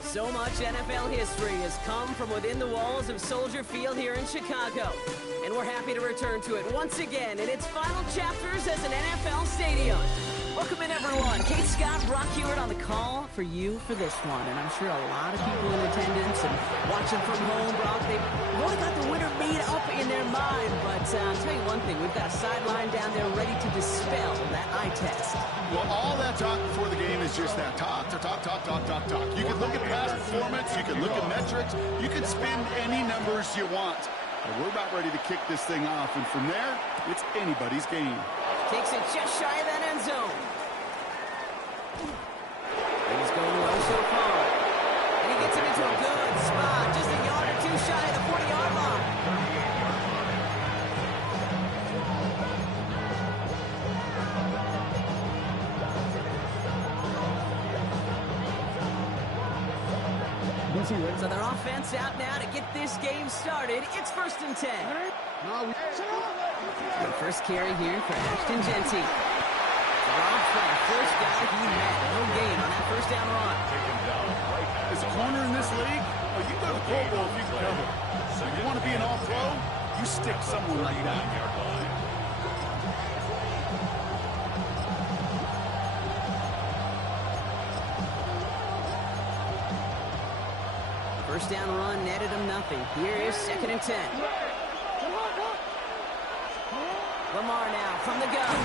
So much NFL history has come from within the walls of Soldier Field here in Chicago. And we're happy to return to it once again in its final chapters as an NFL stadium. Welcome in, everyone. Kate Scott, Brock Hewitt on the call for you for this one. And I'm sure a lot of people in attendance and watching from home, Brock, they've really got the winner made up in their mind. But I'll tell you one thing, we've got a sideline down there ready to dispel that eye test. Well, all that talk before the game is just that talk. You can look at past performance, you can look at metrics, you can spin any numbers you want. But we're about ready to kick this thing off, and from there, it's anybody's game. Takes it just shy of that end zone. He's going low so far. And he gets it into a good spot, just a yard or two shy of the 40-yard line. So their offense out now to get this game started. It's 1st and 10. The first carry here for Ashton Genty. Rob for the first guy he met. No gain on that first down run. As a corner in this league, well, you go to the Pro Bowl if you can cover. So you want to be an all-pro, you stick someone like that. First down run netted him nothing. Here is 2nd and 10. Lamar now from the gun.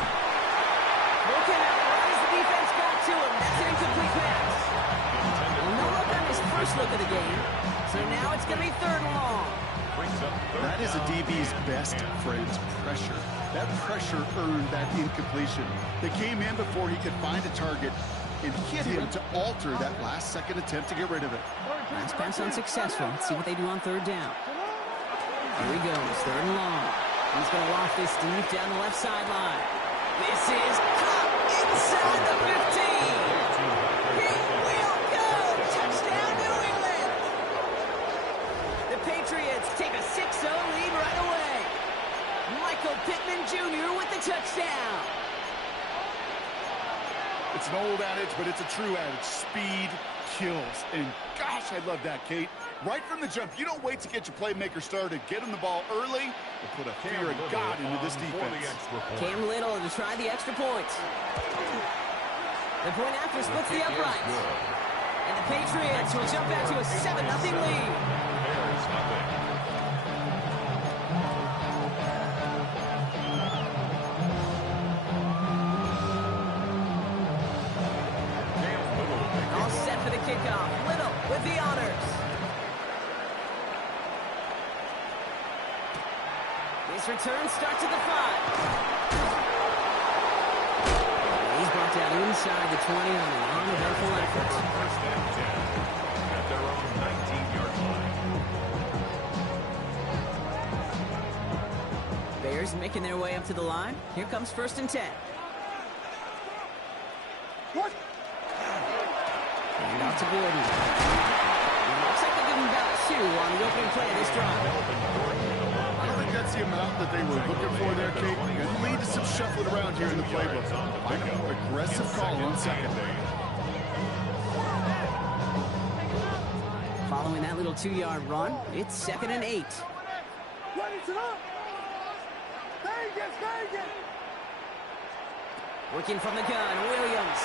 Looking at right as the defense got to him. That's an incomplete pass. Well, no look on his first look of the game. So now it's going to be 3rd and long. That is a DB's best friend's pressure. That pressure earned that incompletion. They came in before he could find a target and hit him to alter that last-second attempt to get rid of it. Last pass unsuccessful. Let's see what they do on 3rd down. Here he goes, 3rd and long. He's going to loft this deep down the left sideline. This is caught inside the 15. He will go. Touchdown, New England. The Patriots take a 6-0 lead right away. Michael Pittman Jr. with the touchdown. It's an old adage, but it's a true adage. Speed kills. And gosh, I love that, Kate. Right from the jump, you don't wait to get your playmaker started. Get him the ball early and put a fear of God into this defense. Cam Little to try the extra point. The point after splits the uprights. And the Patriots will jump out to a 7-0 lead. All set for the kickoff. Little with the honors. This return starts at the 5. He's brought down inside the 20 on an uneventful effort. 1st and 10 at their own 19-yard line. Bears making their way up to the line. Here comes 1st and 10. What? And out to Gordon. Looks like they give him about 2 on the opening play of this drive. I don't think that's the amount that they were looking for there, Kate. Going to lead to some shuffling around here in the playbook. Find a more aggressive call on 2nd. Following that little 2-yard run, it's 2nd and 8. Working from the gun, Williams.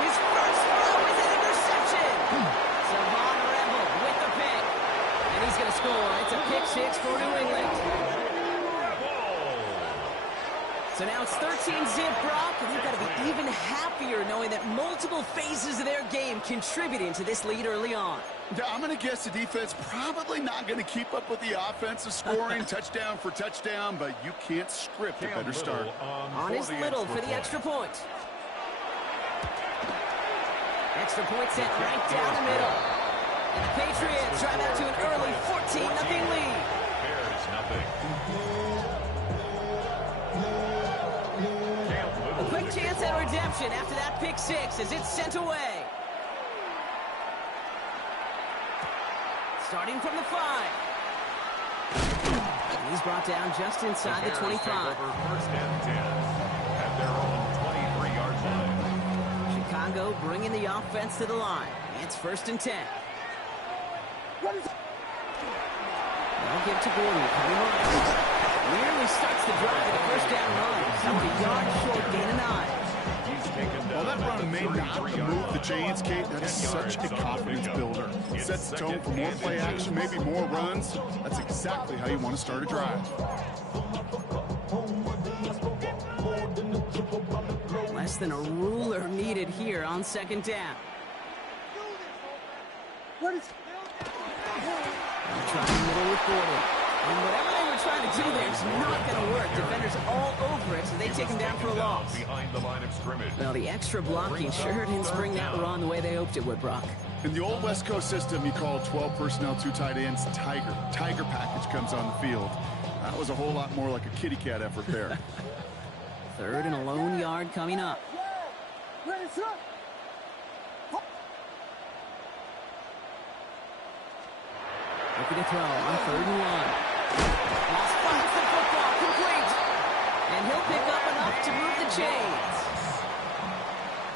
His first throw is an interception. Savon Rebel with the pick. And he's going to score. It's a pick 6 for New England. So now it's 13-zip, Brock, and they've got to be even happier knowing that multiple phases of their game contributing to this lead early on. Yeah, I'm going to guess the defense probably not going to keep up with the offensive scoring touchdown for touchdown, but you can't script a better start. On is Little for the extra point. Extra point set right down the middle. And the Patriots drive out to an early 14-0 lead. Bears nothing. A quick chance at redemption after that pick 6 as it's sent away. Starting from the 5. And he's brought down just inside the 25. 1st and 10 at their own 23-yard line. Chicago bringing the offense to the line. It's 1st and 10. They'll give to Gordon. Coming right. Nearly starts the drive at a 1st down run. So a yard short, gain of 9. Well, that run may not move the chains, Kate. That's such a confidence builder. Sets the tone for more play action, maybe more runs. That's exactly how you want to start a drive. Less than a ruler needed here on 2nd down. Trying middle with Gordon. And whatever they were trying to do there is not going to work. Defenders all over it, so they take him down for a loss. Behind the line of scrimmage. Well, the extra blocking sure didn't spring that run the way they hoped it would, Brock. In the old West Coast system, you call 12 personnel, 2 tight ends, Tiger. Tiger package comes on the field. That was a whole lot more like a kitty cat effort there. 3rd and a lone yard coming up. Looking to throw on 3rd and 1. Moss finds the football, complete. And he'll pick up enough to move the chains.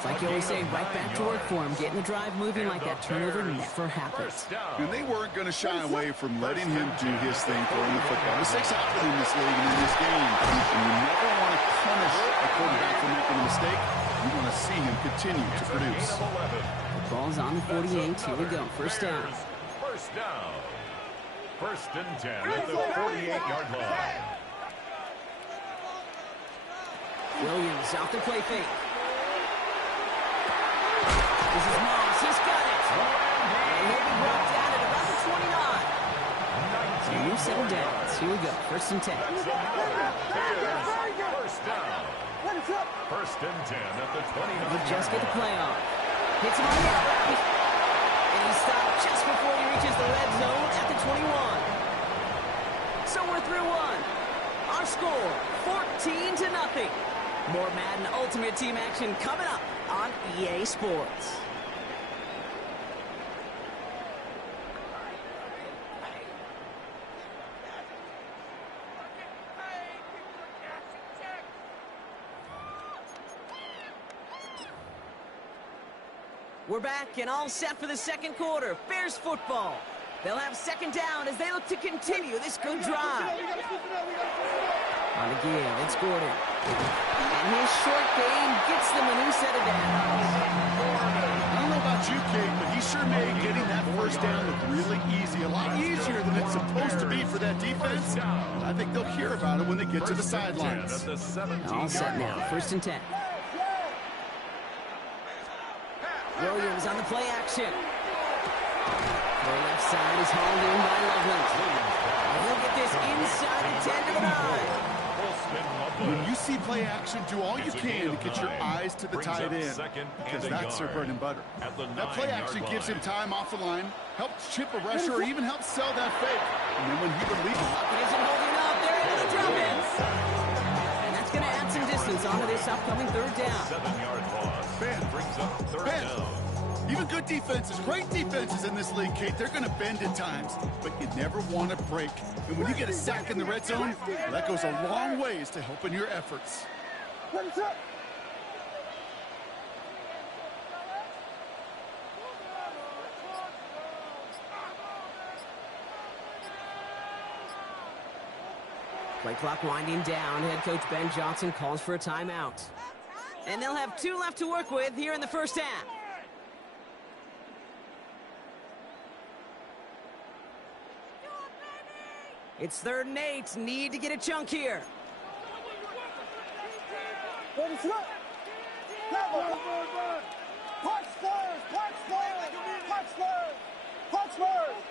It's like you always say, right back to work for him. Getting the drive moving like that turnover never happens. And they weren't going to shy away from letting him do his thing throwing the football. Mistakes happen in this league and in this game. And you never want to punish a quarterback for making a mistake. You want to see him continue to produce. The ball's on the 48. Here we go. 1st down. 1st down. 1st and 10 at the 48-yard line. Williams out the play fake. This is Moss. He's got it. And he'll be brought down at about the 29. So new 7 downs. Here we go. 1st and 10. 1st down. 1st and 10 at the 29. He'll just get the play off. Hits him on the outright. And he's stopped just before he reaches the red zone at the 21. So we're through 1. Our score, 14-0. More Madden Ultimate Team action coming up on EA Sports. We're back and all set for the 2nd quarter. Bears football. They'll have 2nd down as they look to continue this good drive. On the give, it's Gordon. And his short game gets them a new set of downs. I don't know about you, Kate, but he sure made getting that 1st down look really easy. A lot easier than it's supposed to be for that defense. I think they'll hear about it when they get to the sidelines. All set now. 1st and 10. Williams on the play action. The left side is hauled in by Loveland. And he'll get this inside the 10 to the 9. When you see play action, do all you can to get your eyes to the tight end, because that's their bread and butter. That play action gives him time off the line, helps chip a rusher, or even helps sell that fake. And then when he releases it isn't holding up. There it is, the drop-in. And that's going to add some distance onto this upcoming 3rd down. 7-yard loss. Brings up 3rd down. Even good defenses, great defenses in this league, Kate, they're going to bend at times, but you never want to break. And when you get a sack in the red zone, that goes a long ways to helping your efforts. Play clock winding down. Head coach Ben Johnson calls for a timeout. And they'll have 2 left to work with here in the 1st half. It's 3rd and 8. Need to get a chunk here. Punch first! Punch first! Punch first! Punch first!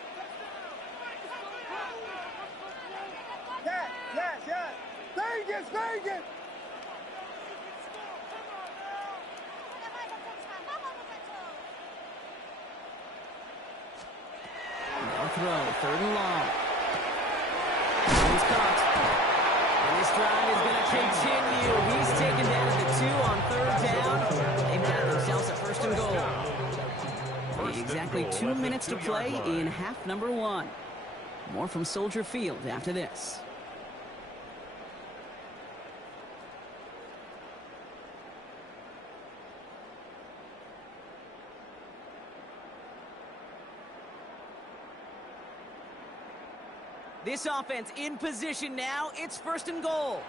Yes! Vegas! They'll throw. 3rd and long. He's caught. And this drive is going to continue. He's taken down at the 2 on 3rd down. They've got themselves a 1st and goal. Exactly 2 minutes to play in half number 1. More from Soldier Field after this. This offense in position now. It's 1st and goal.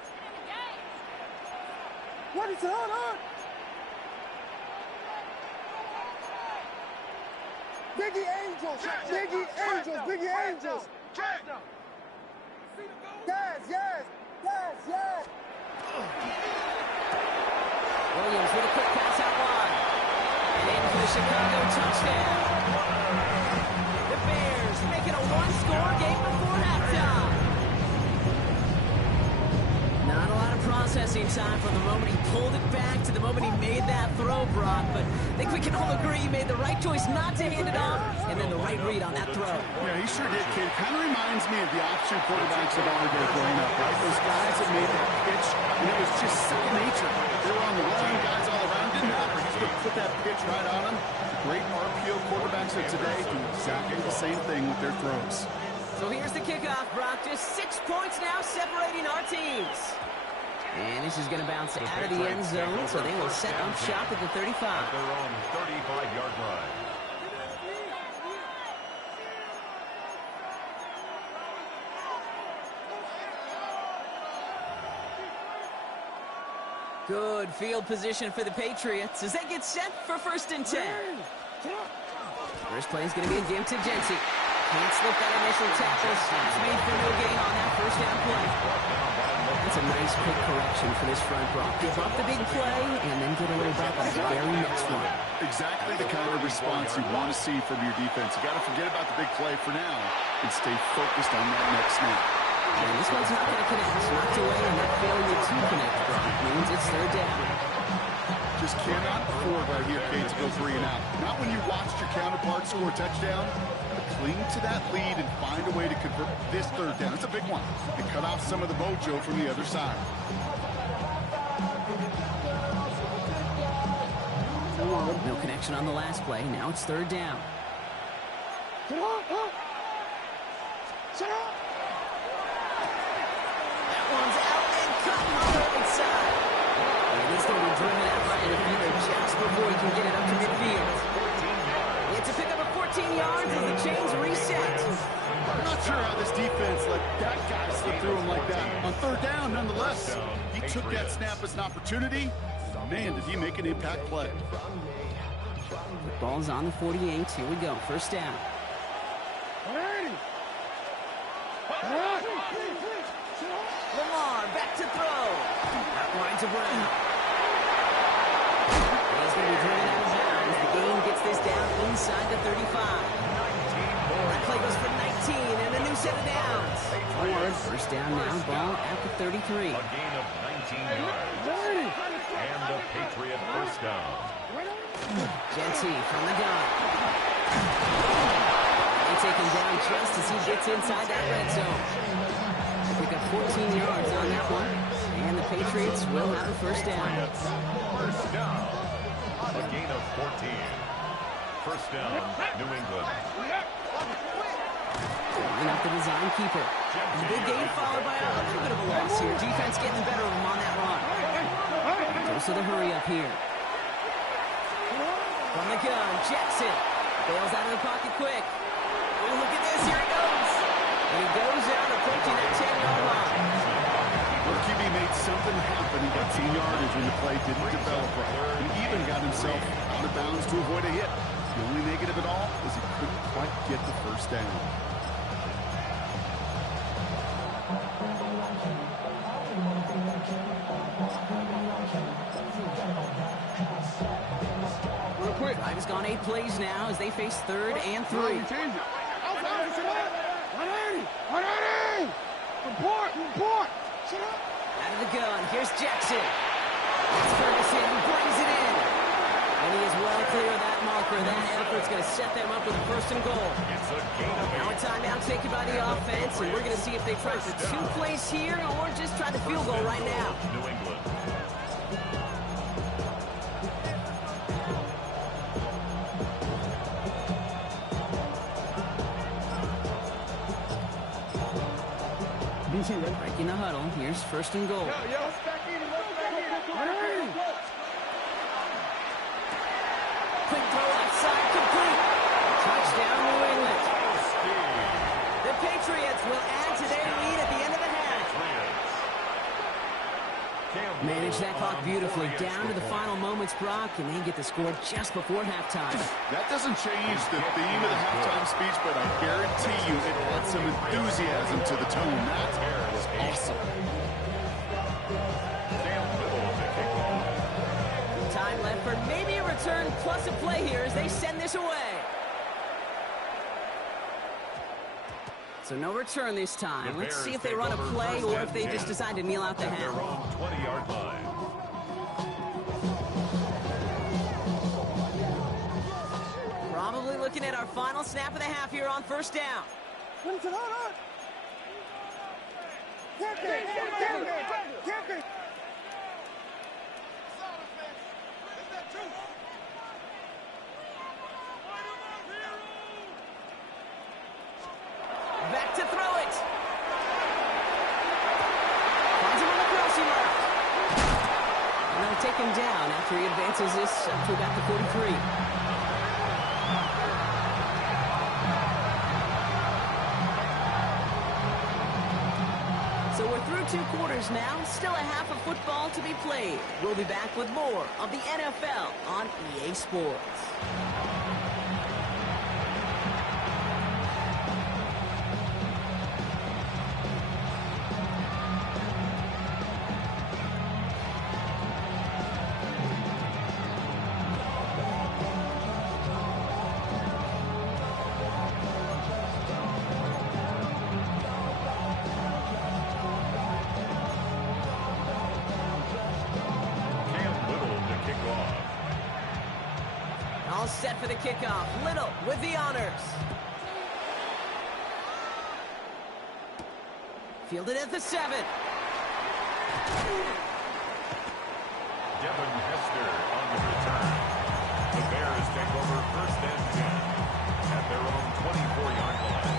What is it on? Biggie Angels! Biggie Angels! Biggie Angels! Yes! Williams with a quick pass out wide. And in for the Chicago touchdown. The Bears make it a one-score game before halftime. Not a lot of processing time from the moment he pulled it back to the moment he made that throw, Brock. But I think we can all agree he made the right choice not to hand it off, and then the right read on that throw. Yeah, he sure did, kid. Kind of reminds me of the option quarterbacks of our day growing up, right? Those guys that made that pitch, and it was just second nature. They were on the run, guys all around, didn't matter. He's going to put that pitch right on them. The great RPO quarterbacks of today do exactly the same thing with their throws. So here's the kickoff, Brock. Just 6 points now separating our teams. And this is going to bounce out of the end zone, so they will set up shop at the 35. At their own 35-yard line. Good field position for the Patriots as they get set for 1st and 10. First play is going to be a give to Jency. Can't slip that initial tackle. Stops made for no gain on that 1st down play. That's a nice quick correction for this front row. Give up the big play and then get a little back on the very next one. Exactly the kind of response you want to see from your defense. You got to forget about the big play for now and stay focused on that next snap. And this one's not going to connect. Knocked away, and that failure to connect, Brock, means it's 3rd down. Just cannot afford right here, Kate, to go 3 and out. Not when you watched your counterpart score a touchdown, but cling to that lead and find a way to convert this 3rd down. It's a big one. And cut off some of the mojo from the other side. No connection on the last play. Now it's 3rd down. Sit up! That one's out and cut on the right side. And he's going to be driven out by the defender just before he can get it up to midfield. It's a pickup of 14 yards as the chains reset. I'm not sure how this defense let that guy slip through him like that. On 3rd down, nonetheless, he took that snap as an opportunity. Man, did he make an impact play. Ball's on the 48. Here we go. 1st down. Lamar back to throw. Out wide to Brown. He's going to be driven out of bounds. The game gets this down inside the 35. That play goes for 19 and a new set of downs. 1st down now. Ball at the 33. A gain of 19 yards. And the Patriot 1st down. Jency from the gun. They take him down just as he gets inside that red zone. They pick up 14 yards on that one. And the Patriots will have a 1st down. 1st down. A gain of 14. 1st down, New England. Bringing up the design keeper. And the big gain followed by a little bit of a loss here. Defense getting the better of him on that run. Goes to the hurry up here. From the gun, Jackson bails out of the pocket quick. Oh, look at this, here he goes. And he goes out approaching that 10-yard line. Well, QB made something happen. He got 10 yardage when the play didn't develop right. He even got himself out of bounds to avoid a hit. The only negative at all is he couldn't quite get the 1st down. Drive has gone 8 plays now as they face 3rd and 3. 180! 180! Report! Sit up! Out of the gun, here's Jackson. It's Ferguson who brings it in. And he is well clear of that marker. That effort's going to set them up with a 1st and goal. It's a gain of Now a timeout taken by the offense, and we're going to see if they try for 2 plays here or just try the field goal right now. New England. Breaking the huddle. Here's 1st and goal. Quick throw outside, complete. Touchdown, New England. The Patriots Patriots will add to their lead at the end of the half. Manage that clock beautifully down to the final moments, Brock, and then get the score just before halftime. That doesn't change the theme of the halftime speech, but I guarantee you it adds some enthusiasm to the tone. That was awesome. Time left for maybe a return plus a play here as they send this away. So no return this time. Let's see if they run a play or if they just decide to kneel out the half. Their own 20-yard line. Probably looking at our final snap of the half here on first down. Back to throw it. Finds him on the crossing route. And they'll take him down after he advances this up to about the 43. So we're through 2 quarters now. Still a half of football to be played. We'll be back with more of the NFL on EA Sports. All set for the kickoff. Little with the honors. Fielded at the 7. Devin Hester on the return. The Bears take over first and 10 at their own 24-yard line.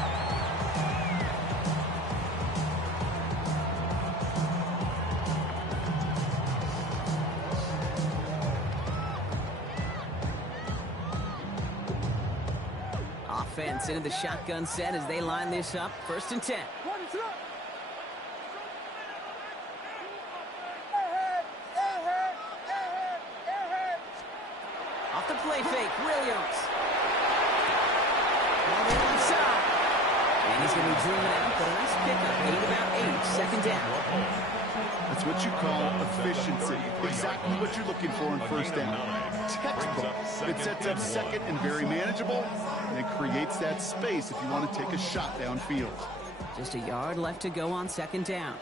Offense into the shotgun set as they line this up. First and 10. Off the play fake, Williams. On the inside. And he's going to be driven out, but a nice pickup. Gain about 8, second down. That's what you call efficiency. Exactly what you're looking for in first down. Textbook. It sets up second and very manageable, and it creates that space if you want to take a shot downfield. Just a yard left to go on second down.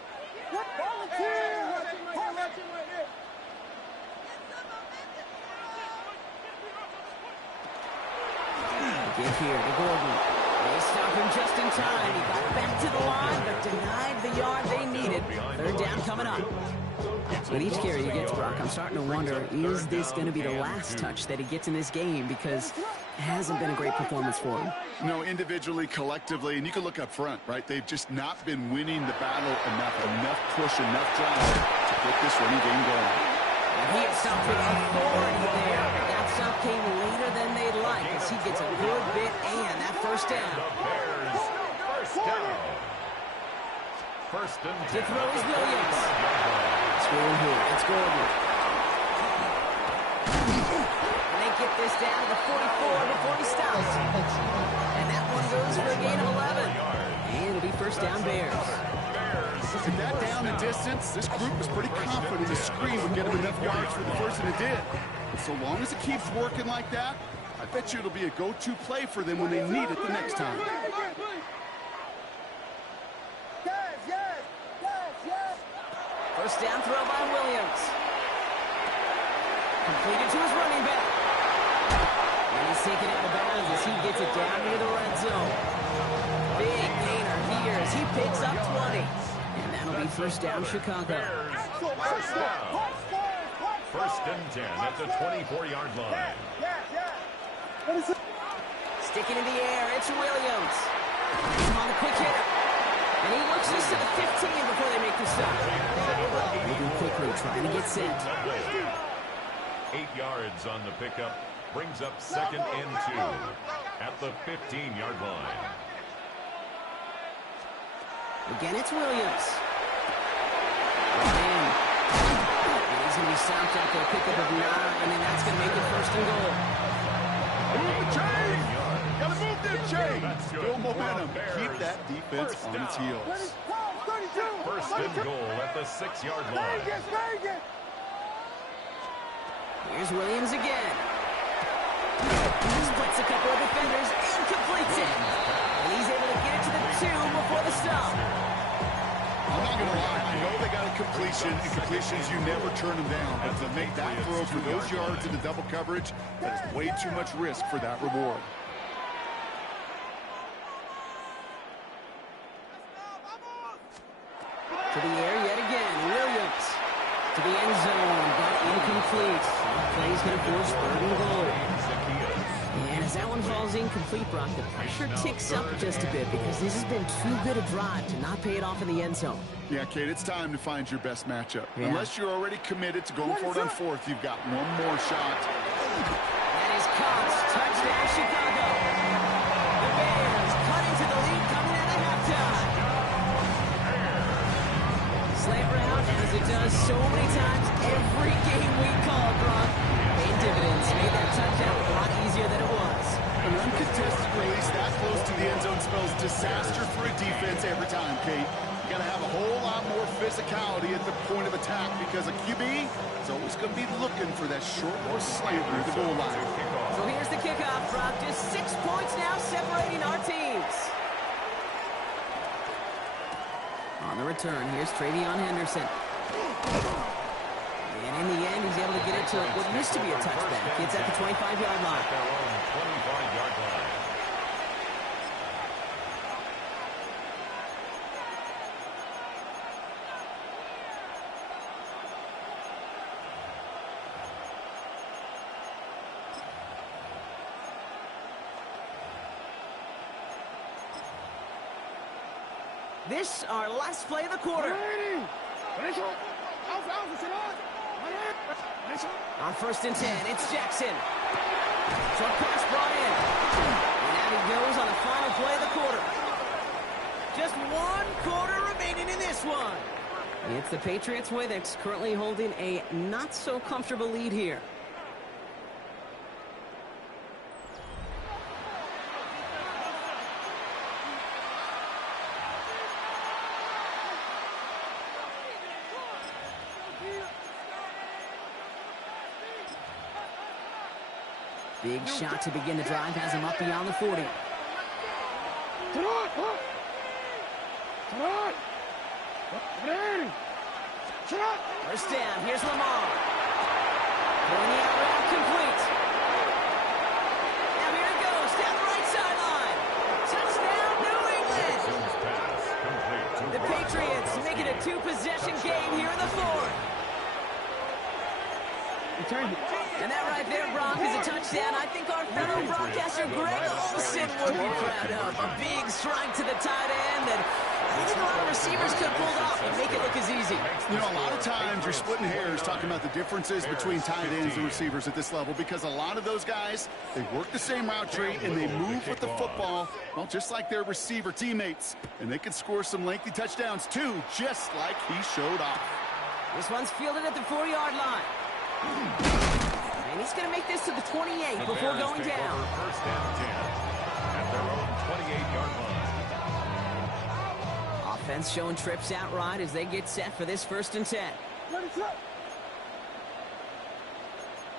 Give here to Gordon. They stop him just in time. He got back to the line, but denied the yard they needed. Third down coming up. With each carry he gets, Brock, I'm starting to wonder, is this going to be the last touch that he gets in this game? Because it hasn't been a great performance for him. No, individually, collectively, and you can look up front, right? They've just not been winning the battle enough push, enough drive to get this running game going. And he had stopped with authority there. That stop came later than they'd like as he gets a good bit and that first down. First down. First and 10. The throw is Williams. Screwing here. It's Gordon. And they get this down to the 44 before he stops. And that one goes for a gain of 11. And it'll be first down Bears. With that down the distance, this group was pretty confident the screen would get him enough yards for the first, and it did. And so long as it keeps working like that, I bet you it'll be a go-to play for them when they need it the next time. First down throw by Williams. Completed to his running back. And he's taken out of bounds as he gets it down near the red zone. Big gainer here as he picks up 20. And that'll be first down Chicago. First and 10 at the 24-yard line. Sticking in the air, it's Williams. On the quick hitter. And he looks this to the 15 before they make the stop. Moving quickly, trying to get set. 8 yards on the pickup. Brings up second and 2 at the 15-yard line. Again, it's Williams. Brought in. And he's going to be stopped after a pickup of 9, and that's going to make it first and goal. Move the chain! Gotta move them chain! Build momentum. Keep that defense on its heels. First and goal at the 6-yard line. Here's Williams again. Splits a couple of defenders and completes it. And he's able to get it to the 2 before the stop. I'm not going to lie. I know they got a completion, and completions, you never turn them down. But to make that throw for those yards into double coverage, that is way too much risk for that reward. To the air yet again. Williams to the end zone, but incomplete. That play's going to force 3rd and goal. And as that one falls incomplete, Brock, the pressure ticks up just a bit because this has been too good a drive to not pay it off in the end zone. Yeah, Kate, it's time to find your best matchup. Yeah. Unless you're already committed to going for it on 4th, you've got one more shot. That is caught. Touchdown, Chicago. The Bears cut into the lead coming out of halftime. Slant route, as it does so many times every game we call, Brock. Paid dividends. Made that touchdown a lot easier than it was. An uncontested release that close to the end zone spells disaster for a defense every time, Kate. You got to have a whole lot more physicality at the point of attack because a QB is always going to be looking for that short or slavery at the goal line. So here's the kickoff, Brock. Just 6 points now separating our teams. On the return, here's Travion Henderson. And in the end, he's able to get it to what used to be a touchback. It's at the 25-yard line. Their own 25-yard line. This, our last play of the quarter. On 1st and 10, it's Jackson. Short pass brought in. And out he goes on the final play of the quarter. Just 1 quarter remaining in this one. It's the Patriots way that's currently holding a not-so-comfortable lead here. Big shot to begin the drive has him up beyond the 40. First down, here's Lamar. Going the out route, complete. Now here it goes, down the right sideline. Touchdown, New England. The Patriots make it a 2-possession game here in the 4th. And that right there, Brock, is a touchdown. I think our fellow broadcaster Greg Olsen would be proud of. A big strike to the tight end that I think a lot of receivers could have pulled off and make it look as easy. You know, a lot of times you're splitting hairs talking about the differences between tight ends and receivers at this level because a lot of those guys, they work the same route tree and they move with the football, well, just like their receiver teammates. And they can score some lengthy touchdowns, too, just like he showed off. This one's fielded at the 4-yard line. And he's going to make this to the 28 before going down. First and 10 at their own 28-yard line. Offense showing trips outright as they get set for this 1st and 10.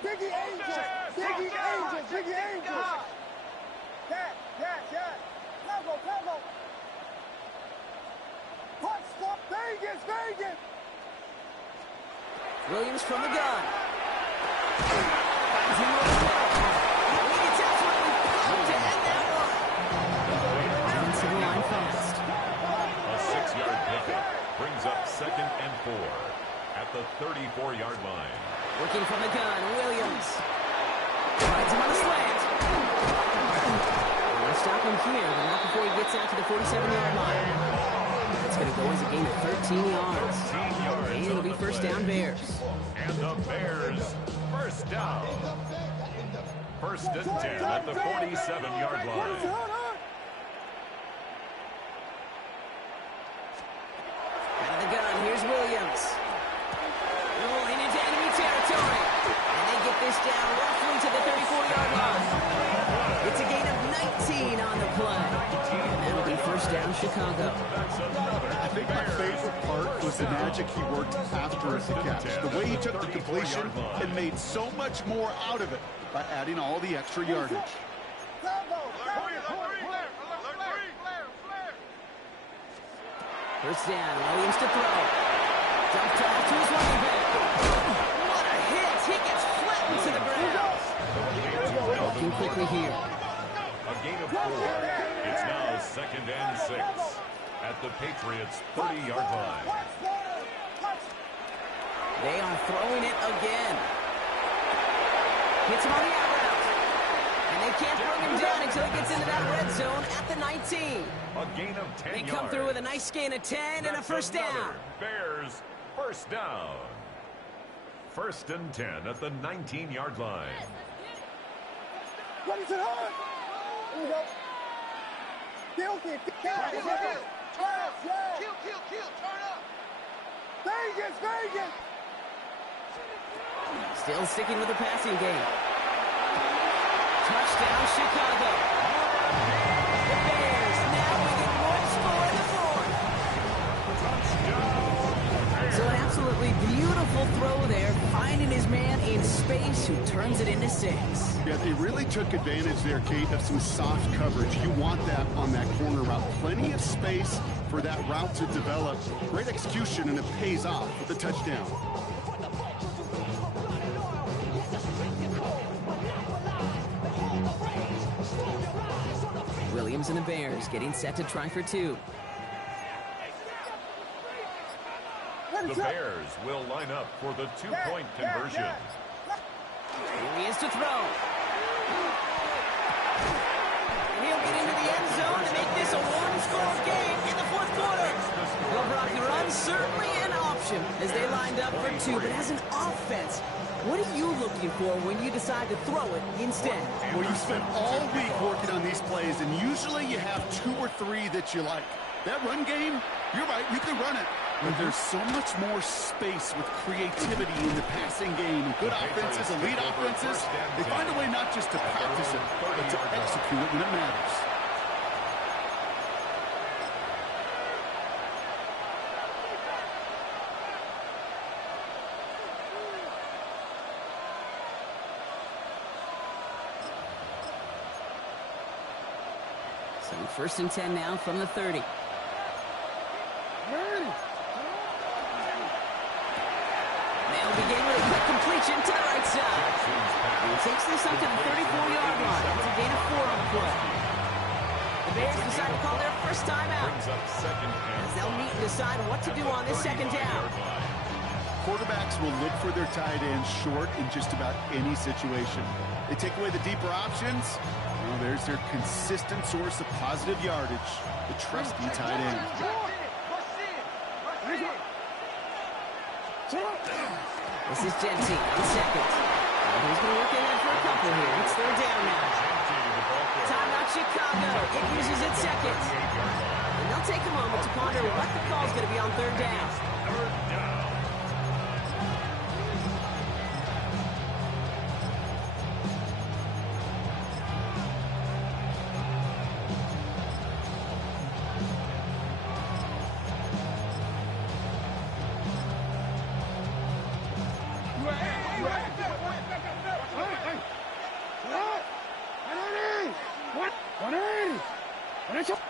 Biggie Angels! Biggie Angels! Biggie Angels! Yeah. Pablo! Punch, stop! Vegas! Williams from the gun. Offensive line fast. A 6-yard pickup brings up 2nd and 4 at the 34-yard line. Working from the gun, Williams. Rides him on a slant. They'll stop him here, but not before he gets out to the 47-yard line. It's going to go as a gain of 13 yards. And it'll be first down, Bears. And the Bears, first down. 1st and 10 at the 47-yard line. Here's Williams. Rolling into enemy territory. And they get this down roughly to the 34-yard line. It's a gain of 19 on the play. And that'll be first down, Chicago. I think my favorite part was the magic he worked after the catch. The way he took the completion and made so much more out of it by adding all the extra yardage. First down, Williams to throw. Dumped off to his running back. What a hit! He gets flattened to the ground. Looking quickly here. A gain of 4. It's now 2nd and 6 at the Patriots' 30-yard line. They are throwing it again. Hits him on the out route. And they can't bring him down until he gets into that red zone at the 19. A gain of 10 They yards. come through with a nice gain of 10 and a first down. Bears first down. 1st and 10 at the 19-yard line. Ready to the hard. Here we go. Kill. Turn up. Kill. Turn up. Vegas. Still sticking with the passing game. Touchdown, Chicago. The Bears now within one score in the 4th. So an absolutely beautiful throw there, finding his man in space who turns it into 6. Yeah, they really took advantage there, Kate, of some soft coverage. You want that on that corner route. Plenty of space for that route to develop. Great execution, and it pays off with the touchdown. Williams and the Bears getting set to try for 2. The Bears will line up for the 2-point conversion. Here he is to throw. And he'll get into the end zone to make this a one-score game in the 4th quarter. Well, Brock, the run certainly an option as they lined up for 2, but as an offense, what are you looking for when you decide to throw it instead? Well, you spent all week working on these plays, and usually you have 2 or 3 that you like. That run game, you're right, you can run it. But there's so much more space with creativity in the passing game. And good offenses, elite offenses, they find a way not just to practice it, but to execute it when it matters. So 1st and 10 now from the 30. They'll begin with a quick completion to the right side. He takes this up to the 34-yard line. That's a gain of 4 on the play. The Bears decide to call their first time out. As they'll meet and decide what to do on this 2nd down. Quarterbacks will look for their tight ends short in just about any situation. They take away the deeper options. Well, there's their consistent source of positive yardage, the trusty tight end. This is Genty on 2nd. He's going to work in there for a couple here. It's 3rd down now. Timeout Chicago. It uses its 2nd. And they'll take a moment to ponder what the call's going to be on 3rd down. Short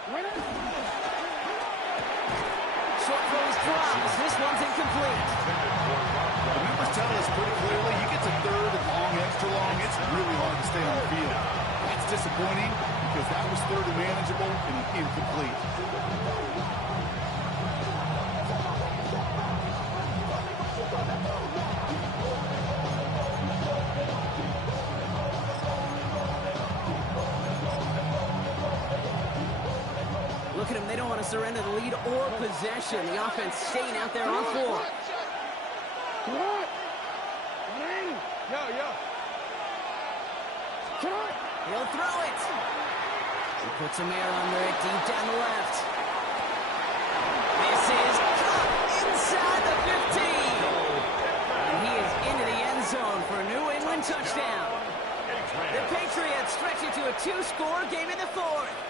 throws drops. This one's incomplete. The numbers tell us pretty clearly, you get to 3rd and long, extra long, it's really hard to stay on the field. That's disappointing because that was 3rd and manageable and incomplete. Look at them. They don't want to surrender the lead or possession. The offense staying out there on 4. He'll throw it. He puts some air under it deep down the left. This is caught inside. score game in the fourth.